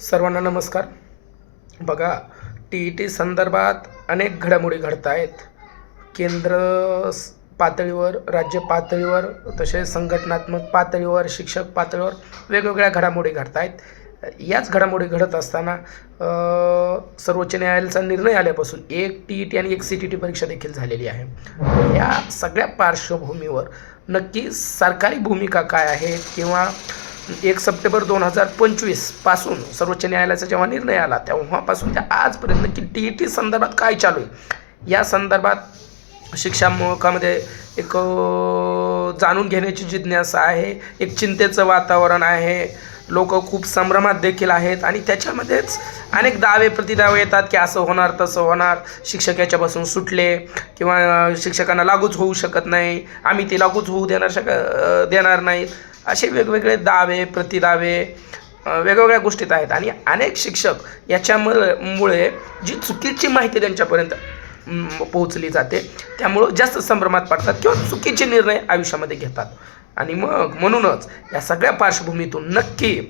सर्वांना नमस्कार. बघा टी ई टी संदर्भात अनेक घडामोडी घडत आहेत केंद्र पातळीवर राज्य पातळीवर तसेच संघटनात्मक पातळीवर शिक्षक पातळीवर वेगवेगळ्या घडामोडी घडत आहेत याच घडामोडी घडत असताना सर्वोच्च न्यायालयाचा निर्णय आल्यापासून एक टी ई टी आणि एक सी टी टी परीक्षा देखील झालेली आहे. या सगळ्या पार्श्वभूमीवर नक्की सरकारी भूमिका काय आहे किंवा एक सप्टेंबर दोन हजार पंचवीसपासून सर्वोच्च न्यायालयाचा जेव्हा निर्णय आला तेव्हापासून त्या आजपर्यंत की टी ई टी संदर्भात काय चालू आहे? या संदर्भात शिक्षामुखामध्ये एक जाणून घेण्याची जिज्ञासा आहे एक चिंतेचं वातावरण आहे लोक खूप संभ्रमात देखील आहेत आणि त्याच्यामध्येच अनेक दावे प्रतिदावे येतात की असं होणार तसं होणार शिक्षक याच्यापासून सुटले किंवा शिक्षकांना लागूच होऊ शकत नाही आम्ही ते लागूच होऊ देणार शक देणार नाहीत. असे वेगवेगळे दावे प्रतिदावे वेगवेगळ्या गोष्टीत आहेत. आणि अनेक शिक्षक याच्यामुळे मुळे जी चुकीची माहिती त्यांच्यापर्यंत पोहोचली जाते त्यामुळं जास्त संभ्रमात पडतात किंवा चुकीचे निर्णय आयुष्यामध्ये घेतात. आणि मग म्हणूनच या सगळ्या पार्श्वभूमीतून नक्की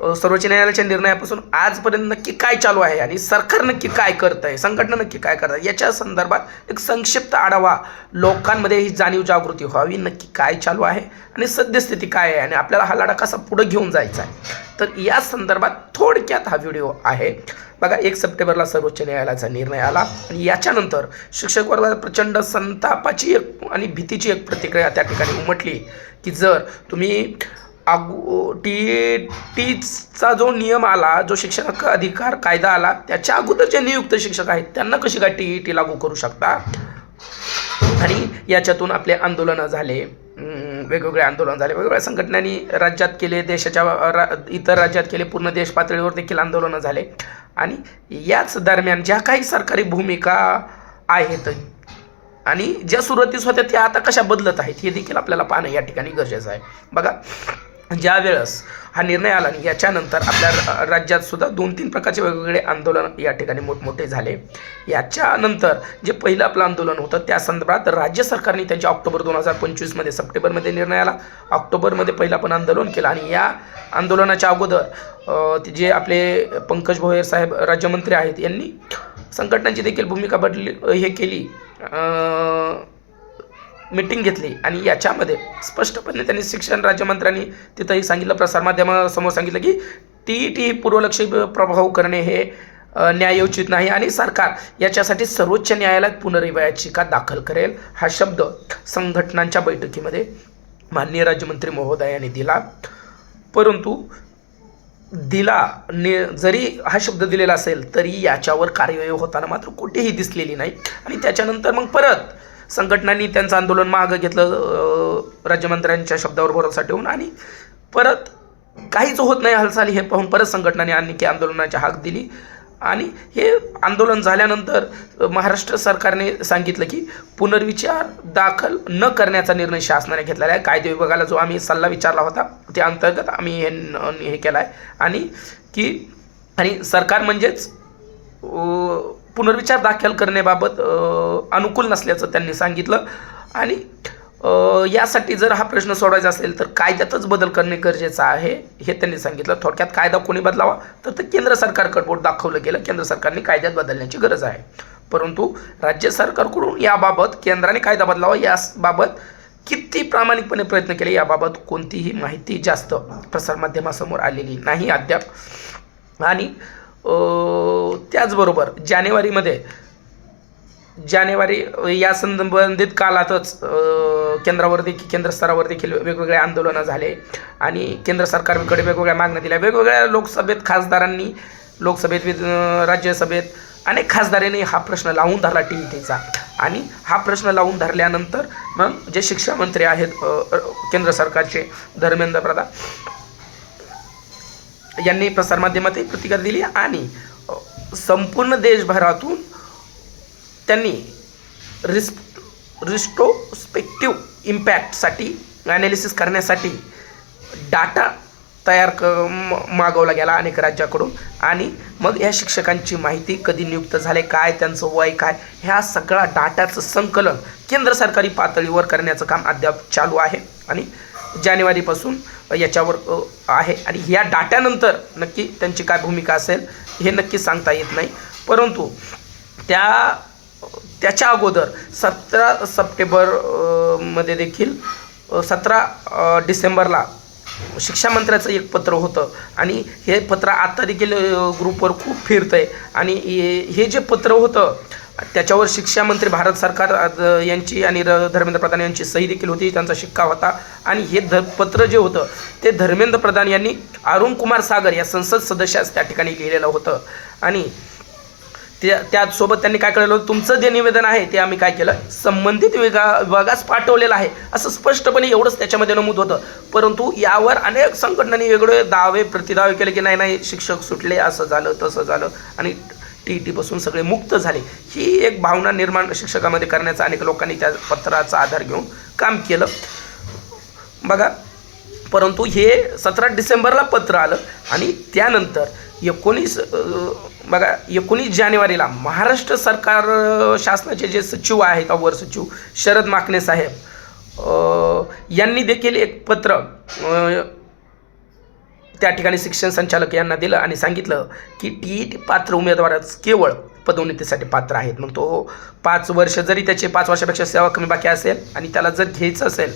सर्वोच्च न्यायालयाच्या निर्णयापासून आजपर्यंत नक्की काय चालू आहे आणि सरकार नक्की काय करत आहे संघटना नक्की काय करत आहे याच्या संदर्भात एक संक्षिप्त आढावा लोकांमध्ये ही जाणीव जागृती व्हावी नक्की काय चालू आहे आणि सद्यस्थिती काय आहे आणि आपल्याला हा लढा कसा पुढे घेऊन जायचा आहे. तर या संदर्भात थोडक्यात हा व्हिडिओ आहे. बघा एक सप्टेंबरला सर्वोच्च न्यायालयाचा निर्णय आला आणि याच्यानंतर शिक्षक वर्गात प्रचंड संतापाची एक आणि भीतीची एक प्रतिक्रिया त्या ठिकाणी उमटली की जर तुम्ही अगो टी टीचा जो नियम आला जो शिक्षक अधिकार कायदा आला त्याच्या अगोदर जे नियुक्त शिक्षक आहेत त्यांना कशी काय टी ई टी लागू करू शकता? आणि याच्यातून आपले आंदोलनं झाले. वेगवेगळे आंदोलन झाले. वेगवेगळ्या संघटनांनी राज्यात केले देशाच्या रा इतर राज्यात केले पूर्ण देश पातळीवर देखील आंदोलनं झाले. आणि याच दरम्यान ज्या काही सरकारी भूमिका आहेत आणि ज्या सुरुवातीस होत्या त्या आता कशा बदलत आहेत हे देखील आपल्याला पाहणं या ठिकाणी गरजेचं आहे. बघा ज्या वेळेस हा निर्णय आला आणि याच्यानंतर आपल्या राज्यात सुद्धा दोन तीन प्रकारचे वेगवेगळे आंदोलन या ठिकाणी मोठमोठे झाले. याच्यानंतर जे पहिलं आपलं आंदोलन होतं त्या संदर्भात राज्य सरकारने त्यांच्या ऑक्टोबर दोन हजार पंचवीसमध्ये सप्टेंबरमध्ये निर्णय आला. ऑक्टोबरमध्ये पहिलं आपण आंदोलन केलं आणि या आंदोलनाच्या अगोदर जे आपले पंकज भोयर साहेब राज्यमंत्री आहेत यांनी संघटनांची देखील भूमिका बदली हे केली. मीटिंग घेतली आणि याच्यामध्ये स्पष्टपणे त्यांनी शिक्षण राज्यमंत्र्यांनी तिथंही सांगितलं प्रसारमाध्यमासमोर सांगितलं की टी ई टी पूर्वलक्षी प्रभाव करणे हे न्यायोचित नाही आणि सरकार याच्यासाठी सर्वोच्च न्यायालयात पुनर्वयाचिका दाखल करेल हा शब्द संघटनांच्या बैठकीमध्ये माननीय राज्यमंत्री महोदयांनी दिला. परंतु दिला ने जरी हा शब्द दिलेला असेल तरी याच्यावर कार्यवाही होताना मात्र कुठेही दिसलेली नाही. आणि त्याच्यानंतर मग परत संघटनांनी त्यांचं आंदोलन मागं घेतलं राज्यमंत्र्यांच्या शब्दावर भरोसा ठेवून आणि परत काहीच होत नाही हालचाली हे पाहून परत संघटनाने आणखी आंदोलनाची हाक दिली. आणि हे आंदोलन झाल्यानंतर महाराष्ट्र सरकारने सांगितलं की पुनर्विचार दाखल न करण्याचा निर्णय शासनाने घेतलेला आहे. कायदे विभागाला जो आम्ही सल्ला विचारला होता त्या अंतर्गत आम्ही हे हे केलं आहे आणि की आणि सरकार म्हणजेच पुनर्विचार दाखल करण्याबाबत अनुकूल नसल्याचं त्यांनी सांगितलं. आणि यासाठी जर हा प्रश्न सोडवायचा असेल तर कायद्यातच बदल करणे गरजेचं आहे हे त्यांनी सांगितलं. थोडक्यात कायदा कोणी बदलावा? तर ते केंद्र सरकारकडे बोट दाखवलं गेलं. केंद्र सरकारने कायद्यात बदलण्याची गरज आहे. परंतु राज्य सरकारकडून याबाबत केंद्राने कायदा बदलावा याबाबत किती प्रामाणिकपणे प्रयत्न केले याबाबत कोणतीही माहिती जास्त प्रसारमाध्यमासमोर आलेली नाही अद्याप. आणि त्याचबरोबर जानेवारीमध्ये जानेवारी या संबंधित काळातच केंद्रावर देखील केंद्र स्तरावर देखील वेगवेगळे आंदोलनं झाले आणि केंद्र सरकारकडे वेगवेगळ्या मागण्या दिल्या. वेगवेगळ्या लोकसभेत खासदारांनी लोकसभेत राज्यसभेत अनेक खासदारांनी हा प्रश्न लावून धरला टी ई टीचा आणि हा प्रश्न लावून धरल्यानंतर मग जे शिक्षा मंत्री आहेत केंद्र सरकारचे धर्मेंद्र प्रधान यांनी प्रसारमाध्यमातही प्रतिकार दिली आणि संपूर्ण देशभरातून त्यांनी रिस्प रिस्टोस्पेक्टिव्ह इम्पॅक्टसाठी ॲनालिसिस करण्यासाठी डाटा तयार क मागवला गेला अनेक राज्याकडून. आणि मग या शिक्षकांची माहिती कधी नियुक्त झाले काय त्यांचं वय काय ह्या सगळा डाटाचं संकलन केंद्र सरकारी पातळीवर करण्याचं काम अद्याप चालू आहे. आणि जानेवारीपासून याच्यावर आहे. आणि ह्या डाट्यानंतर नक्की त्यांची काय भूमिका असेल हे नक्की सांगता येत नाही. परंतु त्या त्याच्या अगोदर सतरा सप्टेंबरमध्ये मध्ये देखील सतरा डिसेंबरला शिक्षा मंत्र्याचं एक पत्र होतं. आणि हे पत्र आत्ता देखील ग्रुपवर खूप फिरतं आहे आणि हे जे पत्र होतं त्याच्यावर शिक्षा मंत्री भारत सरकार यांची आणि र- धर्मेंद्र प्रधान यांची सही देखील होती त्यांचा शिक्का होता. आणि हे ध पत्र जे होतं ते धर्मेंद्र प्रधान यांनी अरुण कुमार सागर या संसद सदस्यास त्या ठिकाणी लिहिलेलं होतं. आणि त्या त्याचसोबत त्यांनी काय कळलं तुमचं जे निवेदन आहे ते आम्ही काय केलं संबंधित विगा विभागास पाठवलेलं आहे असं स्पष्टपणे एवढंच त्याच्यामध्ये नमूद होतं. परंतु यावर अनेक संघटनांनी वेगळे दावे प्रतिदावे केले की नाही नाही शिक्षक सुटले असं झालं तसं झालं. आणि टी ई टीपासून सगळे मुक्त झाले. ही एक भावना निर्माण शिक्षकामध्ये करण्याचा अनेक लोकांनी त्या पत्राचा आधार घेऊन काम केलं. बघा परंतु हे सतरा डिसेंबरला पत्र आलं आणि त्यानंतर एकोणीस बघा एकोणीस जानेवारीला महाराष्ट्र सरकार शासनाचे जे सचिव आहेत अवर सचिव शरद माकणे साहेब यांनी देखील एक पत्र त्या ठिकाणी शिक्षण संचालक यांना दिलं आणि सांगितलं की टी ई टी पात्र उमेदवारच केवळ पदोन्नतीसाठी पात्र आहेत. मग तो पाच वर्ष जरी त्याचे पाच वर्षापेक्षा सेवा कमी बाकी असेल आणि त्याला जर घ्यायचं असेल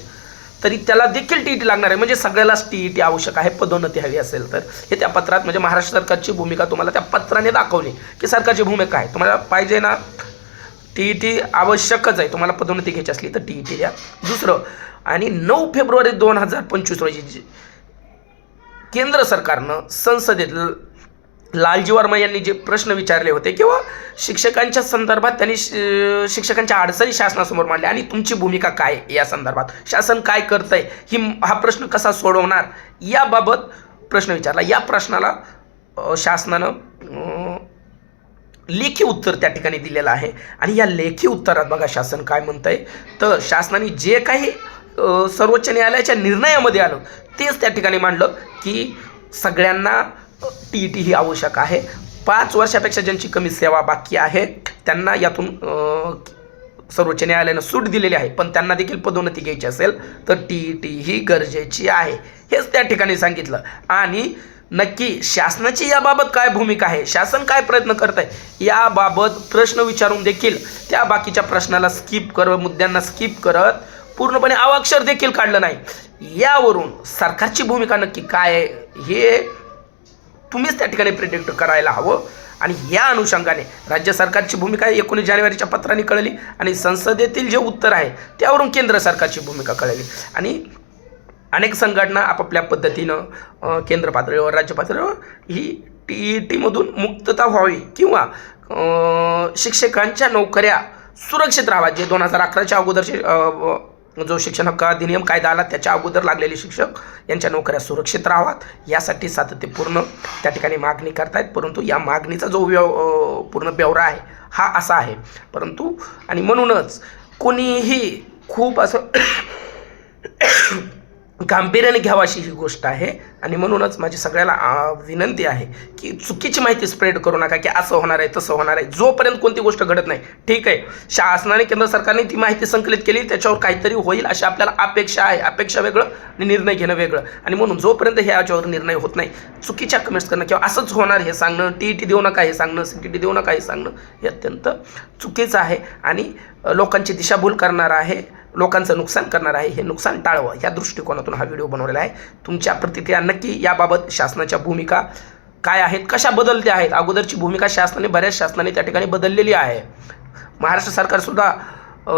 तरी त्याला देखील टी ई टी लागणार आहे. म्हणजे सगळ्यालाच टी ई टी आवश्यक आहे पदोन्नती हवी असेल तर. हे त्या पत्रात म्हणजे महाराष्ट्र सरकारची भूमिका तुम्हाला त्या पत्राने दाखवली की सरकारची भूमिका आहे. तुम्हाला पाहिजे ना टी ई टी आवश्यकच आहे. तुम्हाला पदोन्नती घ्यायची असली तर टी ई टी द्या. दुसरं आणि नऊ फेब्रुवारी दोन हजार पंचवीस रोजी केंद्र सरकारनं संसदेत ल- लालजी वर्मा यांनी जे प्रश्न विचारले होते किंवा शिक्षकांच्या संदर्भात त्यांनी शिक्षकांच्या अडचणी शासनासमोर मांडल्या आणि तुमची भूमिका काय या संदर्भात? शासन काय करतंय? ही हा प्रश्न कसा सोडवणार? याबाबत प्रश्न विचारला. या प्रश्नाला शासनानं लेखी उत्तर त्या ठिकाणी दिलेलं आहे. आणि या लेखी उत्तरात बघा शासन काय म्हणतंय. तर शासनाने जे काही सर्वोच्च न्यायालयाच्या निर्णयामध्ये आलं. तेच त्या ठिकाणी मांडलं की सगळ्यांना टी ई टी ही आवश्यक आहे. पाच वर्षापेक्षा ज्यांची कमी सेवा बाकी आहे त्यांना यातून सर्वोच्च न्यायालयानं सूट दिलेली आहे. पण त्यांना देखील पदोन्नती घ्यायची असेल तर टी ई टी ही गरजेची आहे. हेच त्या ठिकाणी सांगितलं. आणि नक्की शासनाची याबाबत काय भूमिका आहे? शासन काय प्रयत्न करत आहे याबाबत प्रश्न विचारून देखील त्या बाकीच्या प्रश्नाला स्किप करत मुद्द्यांना स्किप करत पूर्णपणे अवाक्षर देखील काढलं नाही. यावरून सरकारची भूमिका नक्की काय आहे हे तुम्हीच त्या ठिकाणी प्रिडिक्ट करायला हवं. आणि या अनुषंगाने राज्य सरकारची भूमिका एकोणीस जानेवारीच्या पत्राने कळली आणि संसदेतील जे उत्तर आहे त्यावरून केंद्र सरकारची भूमिका कळली. आणि अनेक संघटना आपापल्या पद्धतीनं केंद्र पातळीवर राज्य पातळीवर ही टी ई टीमधून मुक्तता व्हावी किंवा शिक्षकांच्या नोकऱ्या सुरक्षित राहाव्या जे दोन हजार अकराच्या अगोदरचे जो शिक्षण हक्क अधिनियम कायदा आला त्याच्या अगोदर लागलेले शिक्षक यांच्या नोकऱ्या सुरक्षित राहावात यासाठी सातत्यपूर्ण त्या ठिकाणी मागणी करतायत. परंतु या मागणीचा जो व्यव पूर्ण ब्यवरा आहे हा असा आहे. परंतु आणि म्हणूनच कोणीही खूप असं गांभीर्याने घ्यावा अशी ही गोष्ट आहे. आणि म्हणूनच माझी सगळ्याला विनंती आहे की चुकीची माहिती स्प्रेड करू नका की असं होणार आहे तसं होणार आहे. जोपर्यंत कोणती गोष्ट घडत नाही ठीक आहे? शासनाने केंद्र सरकारने ती माहिती संकलित केली त्याच्यावर काहीतरी होईल अशी आपल्याला अपेक्षा आहे. अपेक्षा वेगळं आणि निर्णय घेणं वेगळं. आणि म्हणून जोपर्यंत हे याच्यावर निर्णय होत नाही चुकीच्या कमेंट्स करणं किंवा असंच होणार हे सांगणं टी ई टी देऊ नका हे सांगणं सी टी टी देऊ नका हे सांगणं हे अत्यंत चुकीचं आहे. आणि लोकांची दिशाभूल करणार आहे. लोकांचं नुकसान करणार आहे हे नुकसान टाळावं या दृष्टिकोनातून हा व्हिडिओ बनवलेला आहे. तुमच्या प्रतिक्रिया नक्की याबाबत शासनाच्या भूमिका काय आहेत कशा बदलत्या आहेत? अगोदरची भूमिका शासनाने बऱ्याच शासनाने त्या ठिकाणी बदललेली आहे. महाराष्ट्र सरकारसुद्धा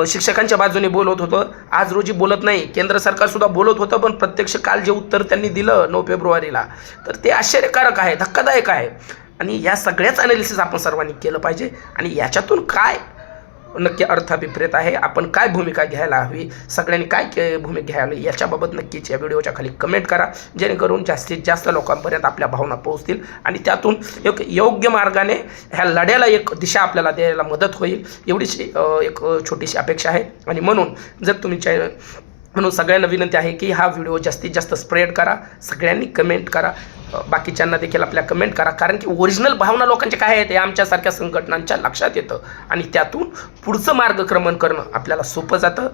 शिक्षकांच्या बाजूने बोलत होतं. आज रोजी बोलत नाही केंद्र सरकारसुद्धा बोलत होतं पण प्रत्यक्ष काल जे उत्तर त्यांनी दिलं नऊ फेब्रुवारीला तर ते आश्चर्यकारक आहे धक्कादायक आहे. आणि या सगळ्याच अनालिसिस आपण सर्वांनी केलं पाहिजे. आणि याच्यातून काय नक्की अर्थाभिप्रेत आहे. आपण काय भूमिका घ्यायला हवी? सगळ्यांनी काय भूमिका घ्यायला हवी? याच्याबाबत नक्कीच या व्हिडिओच्या खाली कमेंट करा. जेणेकरून जास्तीत जास्त लोकांपर्यंत आपल्या भावना पोहोचतील आणि त्यातून एक योग्य मार्गाने ह्या लढ्याला एक दिशा आपल्याला द्यायला मदत होईल. एवढीशी एक छोटीशी अपेक्षा आहे. आणि म्हणून जर तुम्ही म्हणून सगळ्यांना विनंती आहे की हा व्हिडिओ जास्तीत जास्त स्प्रेड करा. सगळ्यांनी कमेंट करा. बाकीच्यांना देखील आपल्या कमेंट करा. कारण की ओरिजिनल भावना लोकांच्या काय आहेत हे आमच्यासारख्या संघटनांच्या लक्षात येतं. आणि त्यातून पुढचं मार्गक्रमण करणं आपल्याला सोपं जातं.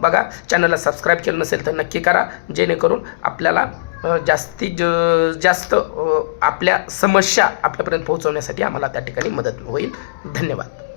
बघा चॅनलला सबस्क्राईब केलं नसेल तर नक्की करा. जेणेकरून आपल्याला जास्तीत ज- जास्त आपल्या समस्या आपल्यापर्यंत पोहोचवण्यासाठी आम्हाला त्या ठिकाणी मदत होईल. धन्यवाद.